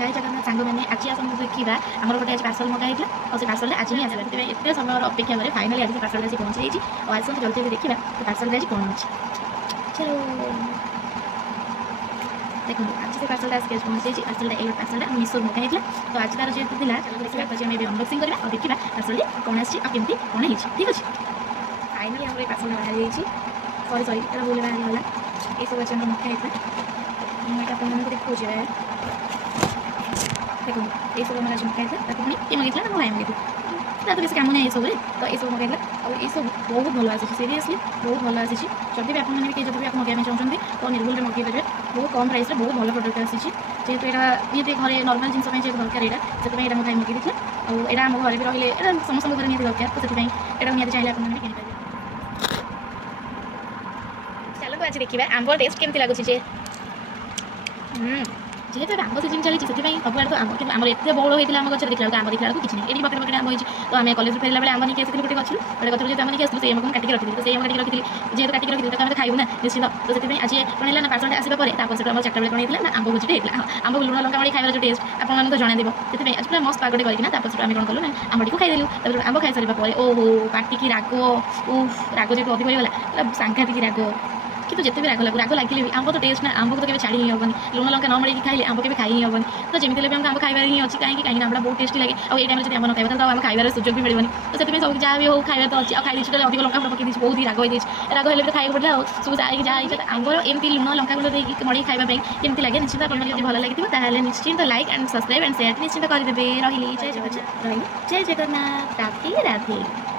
जय जगन्नाथ सांग मैंने आज आसत देखा आमर गोटे आज पार्सल मगाई और से पार्सल आज ही आसला एत समय अपेक्षा करें फाइनाली आज पार्सल आज पहुँची जाइए और आसत जल्दी देखा पार्सल आज कौन अच्छे चलो देखो आज से पार्सल आज पहुँची जाइए पार्सल ये पार्सल मिशो मगाई तो आज तार जेहतु था देखा तो आम अनबक्सिंग करवा और देखा पार्सल कौन आमती कौन है ठीक अच्छे फाइनाली आम पार्सल बाहरी सरी सरी ये भूल बाहरीगला ये सब अच्छे मगाई मुझे आपको देखा देखो ये सब मैं मगाई पुणी ये मगेगा ना भाई मगेगा तो बेस कम नहीं सब तो ये सब मगेगा और ये सब बहुत भल आसी सीरियसली बहुत भल आसी जब भी आप मगाइबा चाहते तो निर्भुल मगै पारे बहुत कम प्राइस बहुत भल प्रोडक्ट आसी जेहेतु ये घरे नर्माल जिन दरकार यहाँ से मगाई मगै देखिए और यहाँ आम घर भी रही समस्त घर निहत दरकार तो ये निहत चाहिए आप चलो आज देखा आंब टेस्ट केमती लगुच जेहेतु आंब सीजन चली सब आड़ तो आम कि आम एत बड़ होता है आम गचर देखा आम देखा किसी नहीं ये पकड़े आम होती तो आम कलेज फेरला बेले आम नहीं आसी गोटे गचर गोटे गचर जो आम नहीं आसलू से आम काटिक रखी तो आम काटिक रखी जेहतु काटिक रखी तो खाइबू ना निश्चित तो से आज कौन है ना पार्सल आसवा पर आम चार्टा बेले कौन होता ना आंब भोजी होता आंब लुण लंका मड़ी खाइबार जो टेस्ट आपको जन से आज पूरा मस्त पागटे करना आम कौन कलु ना आंबटी को खाईदेलु तब आंब खाई सारा ओहो पाटिकी राग राग जो अधिक होगा सांघातिक राग कि जिते भी राग लगे भी आंब तो टेस्ट ना आंब को तो छाड़ी ही हेनी लुण लंका न मड़ी खाइले आंब के खाई ही हेनी तो जमी भी आंब खाइबार ही अच्छी कहीं आंबा बहुत टेस्टी लगे और ये टाइम जब आम न खाइबा तो आम खाइबार सुजोग भी मिलनी तो से सब जहाँ भी हो खाइबा तो अच्छी खाई देती अधिक लंका पकई दी बहुत ही राग होती राग हेल्ले भी खाई पड़ा सब जाए जहाँ आंबर एमती लुण लंका गुड़ देकी मड़ी खाइबा केमती लगे निश्चित आपको भल लगे निश्चिंत like and subscribe and share निश्चित करदे रही जय जगन्नाथ राधे राधे।